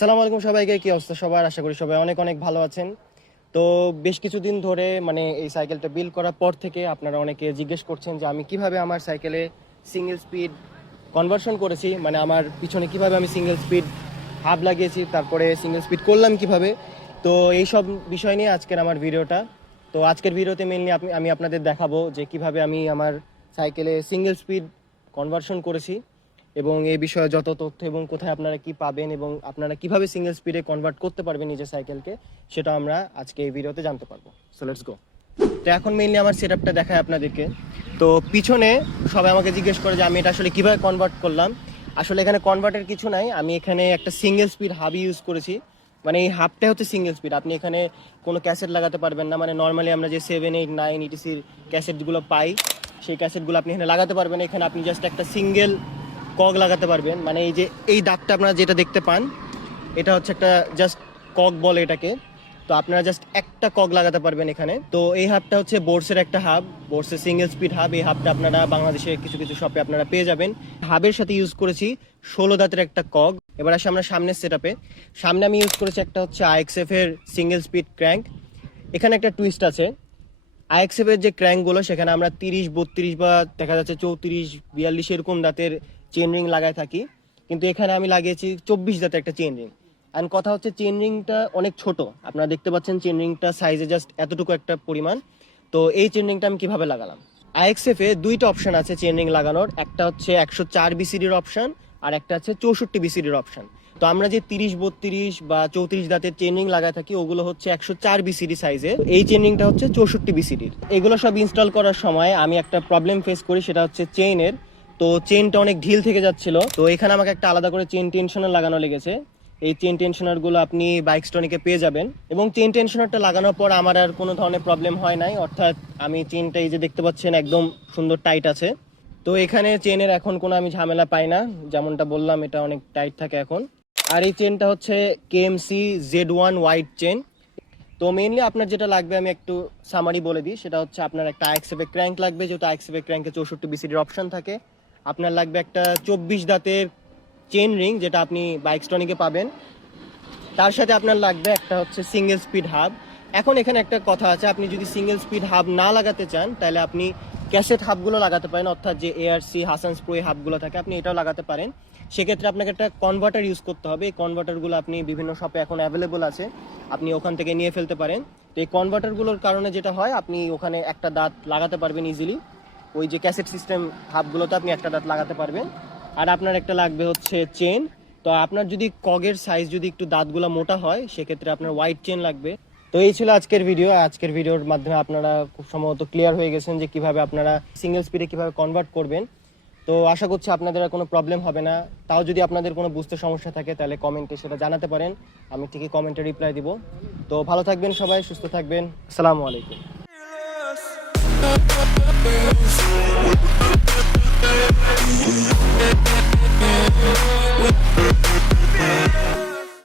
আসসালামু আলাইকুম সবাইকে, কি অবস্থা সবার? আশা করি সবাই অনেক অনেক ভালো আছেন। তো বেশ কিছুদিন ধরে মানে এই সাইকেলটা বিল্ড করার পর থেকে আপনারা অনেকে জিজ্ঞেস করছেন যে আমি কিভাবে আমার সাইকেলে সিঙ্গেল স্পিড কনভার্সন করেছি, মানে আমার পিছনে কিভাবে আমি সিঙ্গেল স্পিড হাব লাগিয়েছি, তারপরে সিঙ্গেল স্পিড করলাম কিভাবে। তো এই সব বিষয় নিয়ে আজকের আমার ভিডিওটা। তো আজকের ভিডিওতে মেনলি আমি আপনাদের দেখাবো যে কিভাবে আমি আমার সাইকেলে সিঙ্গেল স্পিড কনভার্সন করেছি এবং এই বিষয়ে যত তথ্য এবং কোথায় আপনারা কি পাবেন এবং আপনারা কিভাবে সিঙ্গেল স্পিডে কনভার্ট করতে পারবেন নিজের সাইকেলকে, সেটা আমরা আজকে এই ভিডিওতে জানতে পারবো। So let's go. তো এখন মেইনলি আমার সেটআপটা দেখায় আপনাদেরকে। তো পিছনে সবাই আমাকে জিজ্ঞেস করে যে আমি এটা আসলে কিভাবে কনভার্ট করলাম। আসলে এখানে কনভার্টের কিছু নাই, আমি এখানে একটা সিঙ্গেল স্পিড হাব ইউজ করেছি। মানে এই হাবটা হচ্ছে সিঙ্গেল স্পিড, আপনি এখানে কোনো ক্যাসেট লাগাতে পারবেন না। মানে নর্মালি আমরা যে 7, 8, 9 ইটিসির ক্যাসেটগুলো পাই, সেই ক্যাসেটগুলো আপনি এখানে লাগাতে পারবেন। এখানে আপনি জাস্ট একটা সিঙ্গেল কক লাগাতে পারবেন। মানে এই যে এই দাগটা আপনারা যেটা দেখতে পান, এটা হচ্ছে একটা জাস্ট কক বলে এটাকে। তো আপনারা জাস্ট একটা কক লাগাতে পারবেন এখানে। তো এই হাবটা হচ্ছে বোর্সের একটা হাব, বোর্সের সিঙ্গেল স্পিড হাব। এই হাবটা আপনারা বাংলাদেশে কিছু কিছু শপে আপনারা পেয়ে যাবেন। হাবের সাথে ইউজ করেছি 16 দাঁতের একটা কক। এবার আসি আমরা সামনের সেটআপে। সামনে আমি ইউজ করেছি একটা হচ্ছে আইএক্সএফ এর সিঙ্গেল স্পিড ক্র্যাঙ্ক। এখানে একটা টুইস্ট আছে, আইএক্সএফ এর যে ক্র্যাঙ্কগুলো সেখানে আমরা 30, 32 বা দেখা যাচ্ছে 34, 42 এরকম দাঁতের চেন রিং লাগায় থাকি, কিন্তু এখানে আমি লাগিয়েছি 24 দাঁতের একটা চেন রিং। অ্যান্ড কথা হচ্ছে চেন রিংটা অনেক ছোট, আপনারা দেখতে পাচ্ছেন চেন রিংটা সাইজে জাস্ট এতটুকু একটা পরিমাণ। তো এই চেন রিংটা আমি কিভাবে লাগালাম, আইএক্সএফ এ দুইটা অপশন আছে চেন রিং লাগানোর। একটা হচ্ছে 104 বিসিডির অপশন আর একটা হচ্ছে 64 বিসিডির অপশন। তো আমরা যে 30, 32 বা 34 দাঁতের চেন রিং লাগায় থাকি ওগুলো হচ্ছে 104 বিসিডি সাইজের, এই চেন রিংটা হচ্ছে 64 বিসিডির। এগুলো সব ইনস্টল করার সময় আমি একটা প্রবলেম ফেস করি, সেটা হচ্ছে চেইনের। তো চেনটা অনেক ঢিল থেকে যাচ্ছিল, তো এখানে আমাকে একটা আলাদা করে চেন টেনশনার লাগানো লেগেছে। এই চেন টেনশনার গুলো আপনি বাইকস্টনিকে পেয়ে যাবেন। এবং চেন টেনশনারটা লাগানোর পর আমার আর কোনো ধরনের প্রবলেম হয় নাই, অর্থাৎ আমি চেনটা এই যে দেখতে পাচ্ছেন একদম সুন্দর টাইট আছে। তো এখানে চেনের এখন কোনো আমি ঝামেলা পাই না, যেমনটা বললাম এটা অনেক টাইট থাকে এখন। আর এই চেনটা হচ্ছে কেএমসি Z1 ওয়াইড চেন। তো মেইনলি আপনার যেটা লাগবে আমি একটু সামারি বলে দিই, সেটা হচ্ছে আপনার একটা আইএক্সএফ ক্র্যাঙ্ক লাগবে, যেহেতু আইএক্সএফ ক্র্যাঙ্কে 64 বিসিডির অপশন থাকে। আপনার লাগবে একটা 24 দাঁতের চেন রিং, যেটা আপনি বাইকস্টনিকে পাবেন। তার সাথে আপনার লাগবে একটা হচ্ছে সিঙ্গেল স্পিড হাব। এখন এখানে একটা কথা আছে, আপনি যদি সিঙ্গেল স্পিড হাব না লাগাতে চান তাহলে আপনি ক্যাসেট হাবগুলো লাগাতে পারেন, অর্থাৎ যে এআরসি হাসানস প্রো হাবগুলো থাকে আপনি এটাও লাগাতে পারেন। সেক্ষেত্রে আপনাকে একটা কনভার্টার ইউজ করতে হবে। এই কনভার্টারগুলো আপনি বিভিন্ন শপে এখন অ্যাভেলেবল আছে, আপনি ওখান থেকে নিয়ে ফেলতে পারেন। তো এই কনভার্টারগুলোর কারণে যেটা হয়, আপনি ওখানে একটা দাঁত লাগাতে পারবেন ইজিলি। ওই যে ক্যাসেট সিস্টেম হাবগুলোতে আপনি একটা দাঁত লাগাতে পারবেন। আর আপনার একটা লাগবে হচ্ছে চেন। তো আপনার যদি কগের সাইজ যদি একটু দাঁতগুলো মোটা হয় সেক্ষেত্রে আপনার হোয়াইট চেন লাগবে। তো এই ছিল আজকের ভিডিও। আজকের ভিডিওর মাধ্যমে আপনারা খুব সম্ভবত ক্লিয়ার হয়ে গেছেন যে কিভাবে আপনারা সিঙ্গেল স্পিডে কিভাবে কনভার্ট করবেন। তো আশা করছি আপনাদের আর কোনো প্রবলেম হবে না। তাও যদি আপনাদের কোনো বুঝতে সমস্যা থাকে তাহলে কমেন্টে সেটা জানাতে পারেন, আমি ঠিকই কমেন্টে রিপ্লাই দিব। তো ভালো থাকবেন সবাই, সুস্থ থাকবেন। আসসালামু আলাইকুম।